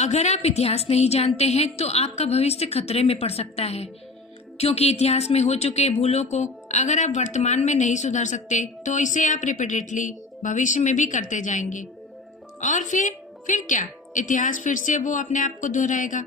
अगर आप इतिहास नहीं जानते हैं तो आपका भविष्य खतरे में पड़ सकता है, क्योंकि इतिहास में हो चुके भूलों को अगर आप वर्तमान में नहीं सुधार सकते तो इसे आप रिपीटेडली भविष्य में भी करते जाएंगे और फिर क्या, इतिहास फिर से वो अपने आप को दोहराएगा।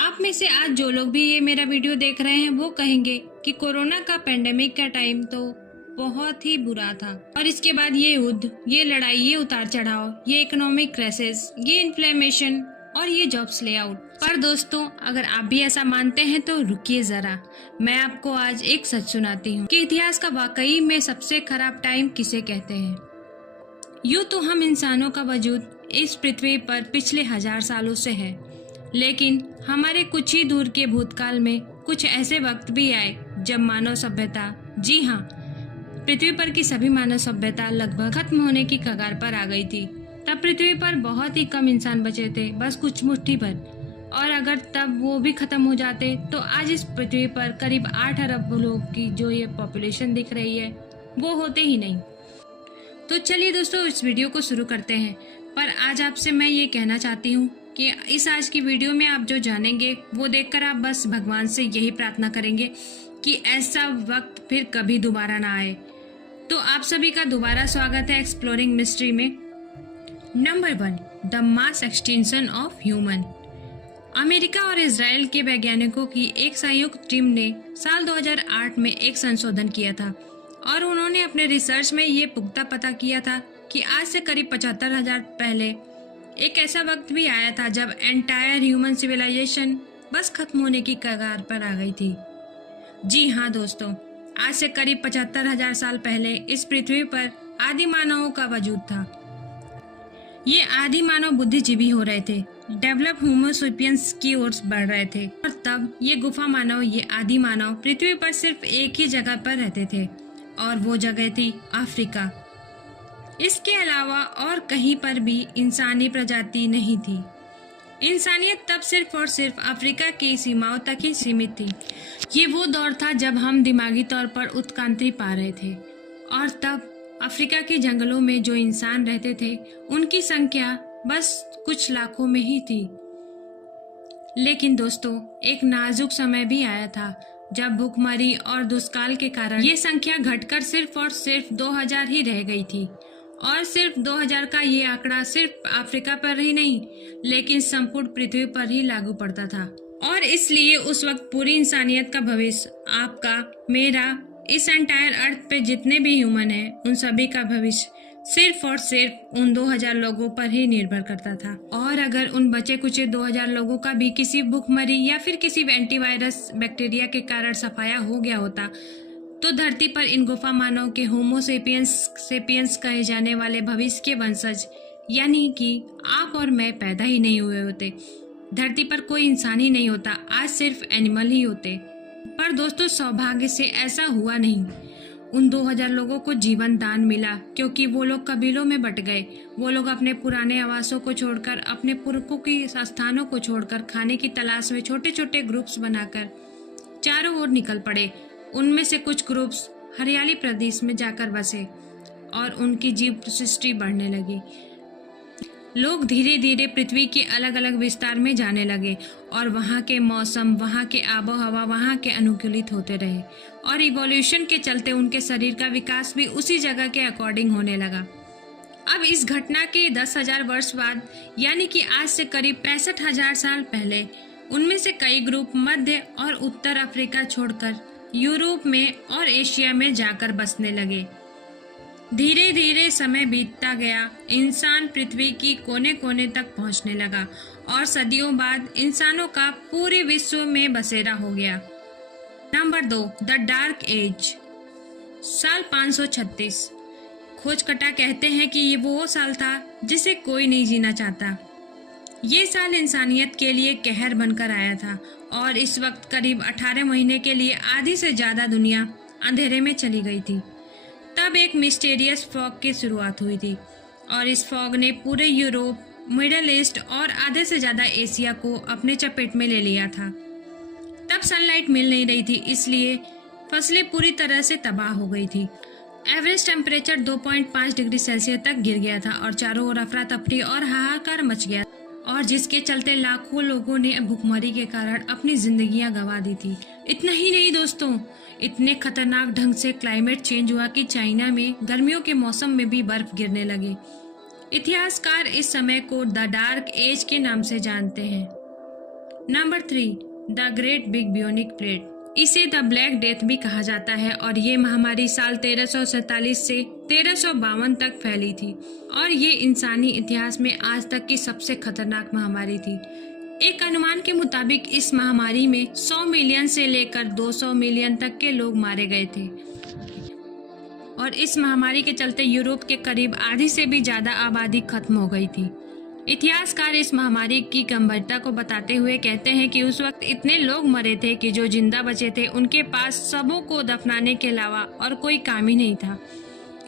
आप में से आज जो लोग भी ये मेरा वीडियो देख रहे हैं वो कहेंगे कि कोरोना का पेंडेमिक का टाइम तो बहुत ही बुरा था और इसके बाद ये युद्ध, ये लड़ाई, ये उतार चढ़ाव, ये इकोनॉमिक क्राइसिस, ये इन्फ्लेमेशन और ये जॉब्स लेआउट। पर दोस्तों, अगर आप भी ऐसा मानते हैं तो रुकिए जरा, मैं आपको आज एक सच सुनाती हूँ कि इतिहास का वाकई में सबसे खराब टाइम किसे कहते हैं। यूँ तो हम इंसानों का वजूद इस पृथ्वी पर पिछले 1000 सालों से है, लेकिन हमारे कुछ ही दूर के भूतकाल में कुछ ऐसे वक्त भी आए जब मानव सभ्यता, जी हाँ, पृथ्वी पर की सभी मानव सभ्यता लगभग खत्म होने की कगार पर आ गई थी। तब पृथ्वी पर बहुत ही कम इंसान बचे थे, बस कुछ मुट्ठी भर, और अगर तब वो भी खत्म हो जाते तो आज इस पृथ्वी पर करीब 8 अरब लोग की जो ये पॉपुलेशन दिख रही है वो होते ही नहीं। तो चलिए दोस्तों, इस वीडियो को शुरू करते हैं। पर आज आपसे मैं ये कहना चाहती हूँ कि इस आज की वीडियो में आप जो जानेंगे वो देखकर आप बस भगवान से यही प्रार्थना करेंगे कि ऐसा वक्त फिर कभी दोबारा ना आए। तो आप सभी का दोबारा स्वागत है एक्सप्लोरिंग मिस्ट्री में। Number 1, the mass extinction of human. America और इजराइल के वैज्ञानिकों की एक संयुक्त टीम ने साल 2008 में एक संशोधन किया था और उन्होंने अपने रिसर्च में ये पुख्ता पता किया था कि आज से करीब 75,000 पहले एक ऐसा वक्त भी आया था जब एंटायर ह्यूमन सिविलाइजेशन बस खत्म होने की कगार पर आ गई थी। जी हाँ दोस्तों, आज से करीब 75,000 साल पहले इस पृथ्वी पर आदि मानवों का वजूद था। ये आदि मानव बुद्धिजीवी हो रहे थे, डेवलप होमो सेपियंस की ओर बढ़ रहे थे, और तब ये गुफा मानव, ये आदि मानव पृथ्वी पर सिर्फ एक ही जगह पर रहते थे और वो जगह थी अफ्रीका। इसके अलावा और कहीं पर भी इंसानी प्रजाति नहीं थी। इंसानियत तब सिर्फ और सिर्फ अफ्रीका की सीमाओं तक ही सीमित थी। ये वो दौर था जब हम दिमागी तौर पर उत्क्रांति पा रहे थे, और तब अफ्रीका के जंगलों में जो इंसान रहते थे उनकी संख्या बस कुछ लाखों में ही थी। लेकिन दोस्तों, एक नाजुक समय भी आया था जब भूखमरी और दुष्काल के कारण ये संख्या घटकर सिर्फ और सिर्फ 2000 ही रह गई थी। और सिर्फ 2000 का ये आंकड़ा सिर्फ अफ्रीका पर ही नहीं, लेकिन संपूर्ण पृथ्वी पर ही लागू पड़ता था। और इसलिए उस वक्त पूरी इंसानियत का भविष्य, आपका, मेरा, इस एंटायर अर्थ पे जितने भी ह्यूमन हैं, उन सभी का भविष्य सिर्फ और सिर्फ उन 2000 लोगों पर ही निर्भर करता था। और अगर उन बचे कुचे 2000 लोगों का भी किसी भूखमरी या फिर किसी एंटीवायरस बैक्टीरिया के कारण सफाया हो गया होता तो धरती पर इन गुफा मानव के होमो सेपियंस कहे जाने वाले भविष्य के वंशज, यानी कि आप और मैं, पैदा ही नहीं हुए होते। धरती पर कोई इंसान ही नहीं होता, आज सिर्फ एनिमल ही होते। पर दोस्तों, सौभाग्य से ऐसा हुआ नहीं। उन 2000 लोगों को जीवन दान मिला क्योंकि वो लोग कबीलों में बट गए। वो लोग अपने पुराने आवासों को छोड़कर, अपने पुरखों की स्थानों को छोड़कर खाने की तलाश में छोटे छोटे ग्रुप्स बनाकर चारों ओर निकल पड़े। उनमें से कुछ ग्रुप्स हरियाली प्रदेश में जाकर बसे और उनकी जीव सृष्टि बढ़ने लगी। लोग धीरे धीरे पृथ्वी के अलग अलग विस्तार में जाने लगे और वहाँ के मौसम, वहाँ के आबो हवा वहाँ के अनुकूलित होते रहे, और इवोल्यूशन के चलते उनके शरीर का विकास भी उसी जगह के अकॉर्डिंग होने लगा। अब इस घटना के 10,000 वर्ष बाद, यानी कि आज से करीब 65,000 साल पहले, उनमें से कई ग्रुप मध्य और उत्तर अफ्रीका छोड़कर यूरोप में और एशिया में जाकर बसने लगे। धीरे धीरे समय बीतता गया, इंसान पृथ्वी की कोने कोने तक पहुंचने लगा और सदियों बाद इंसानों का पूरे विश्व में बसेरा हो गया। Number 2, the dark age. साल 536। खोजकर्ता कहते हैं कि ये वो साल था जिसे कोई नहीं जीना चाहता। ये साल इंसानियत के लिए कहर बनकर आया था और इस वक्त करीब 18 महीने के लिए आधी से ज्यादा दुनिया अंधेरे में चली गई थी। तब एक मिस्टीरियस फॉग की शुरुआत हुई थी और इस फॉग ने पूरे यूरोप, मिडिल ईस्ट और आधे से ज्यादा एशिया को अपने चपेट में ले लिया था। तब सनलाइट मिल नहीं रही थी, इसलिए फसलें पूरी तरह से तबाह हो गई थी। एवरेज टेम्परेचर 2.5 डिग्री सेल्सियस तक गिर गया था और चारों ओर अफरा तफरी और हाहाकार मच गया। और जिसके चलते लाखों लोगों ने भूखमरी के कारण अपनी जिंदगियां गंवा दी थी। इतना ही नहीं दोस्तों, इतने खतरनाक ढंग से क्लाइमेट चेंज हुआ कि चाइना में गर्मियों के मौसम में भी बर्फ गिरने लगे। इतिहासकार इस समय को द डार्क एज के नाम से जानते हैं। Number 3, the great big bionic plague. इसे द ब्लैक डेथ भी कहा जाता है और ये महामारी साल 1347 से 1352 तक फैली थी और ये इंसानी इतिहास में आज तक की सबसे खतरनाक महामारी थी। एक अनुमान के मुताबिक इस महामारी में 100 मिलियन से लेकर 200 मिलियन तक के लोग मारे गए थे और इस महामारी के चलते यूरोप के करीब आधी से भी ज्यादा आबादी खत्म हो गई थी। इतिहासकार इस महामारी की गंभीरता को बताते हुए कहते हैं कि उस वक्त इतने लोग मरे थे कि जो जिंदा बचे थे उनके पास सबों को दफनाने के अलावा और कोई काम ही नहीं था।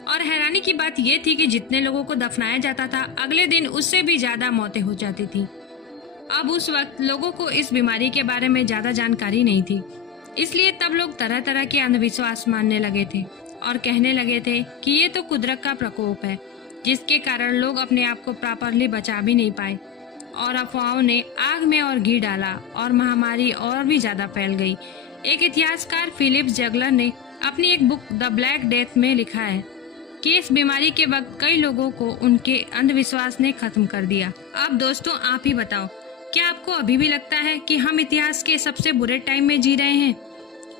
और हैरानी की बात यह थी कि जितने लोगों को दफनाया जाता था अगले दिन उससे भी ज्यादा मौतें हो जाती थी। अब उस वक्त लोगों को इस बीमारी के बारे में ज्यादा जानकारी नहीं थी, इसलिए तब लोग तरह तरह के अंधविश्वास मानने लगे थे और कहने लगे थे कि ये तो कुदरत का प्रकोप है, जिसके कारण लोग अपने आप को प्रॉपरली बचा भी नहीं पाए और अफवाहों ने आग में और घी डाला और महामारी और भी ज्यादा फैल गई। एक इतिहासकार फिलिप जगलर ने अपनी एक बुक द ब्लैक डेथ में लिखा है कि इस बीमारी के वक्त कई लोगों को उनके अंधविश्वास ने खत्म कर दिया। अब दोस्तों आप ही बताओ, क्या आपको अभी भी लगता है कि हम इतिहास के सबसे बुरे टाइम में जी रहे हैं?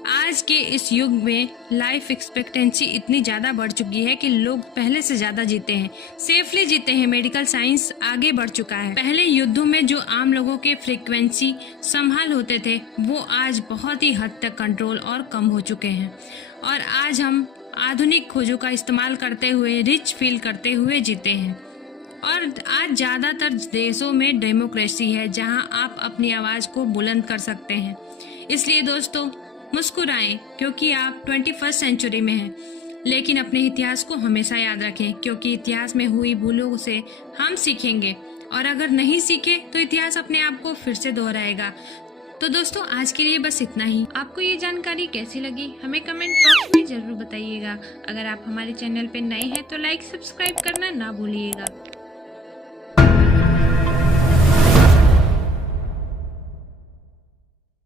आज के इस युग में लाइफ एक्सपेक्टेंसी इतनी ज्यादा बढ़ चुकी है कि लोग पहले से ज्यादा जीते हैं, सेफली जीते हैं। मेडिकल साइंस आगे बढ़ चुका है। पहले युद्धों में जो आम लोगों के फ्रीक्वेंसी संभाल होते थे वो आज बहुत ही हद तक कंट्रोल और कम हो चुके हैं और आज हम आधुनिक खोजों का इस्तेमाल करते हुए रिच फील करते हुए जीते हैं। और आज ज्यादातर देशों में डेमोक्रेसी है जहां आप अपनी आवाज को बुलंद कर सकते हैं। इसलिए दोस्तों मुस्कुराएं क्योंकि आप 21st सेंचुरी में हैं, लेकिन अपने इतिहास को हमेशा याद रखें क्योंकि इतिहास में हुई भूलों से हम सीखेंगे और अगर नहीं सीखे तो इतिहास अपने आप को फिर से दोहराएगा। तो दोस्तों आज के लिए बस इतना ही। आपको ये जानकारी कैसी लगी हमें कमेंट बॉक्स में जरूर बताइएगा। अगर आप हमारे चैनल पे नए हैं तो लाइक सब्सक्राइब करना ना भूलिएगा।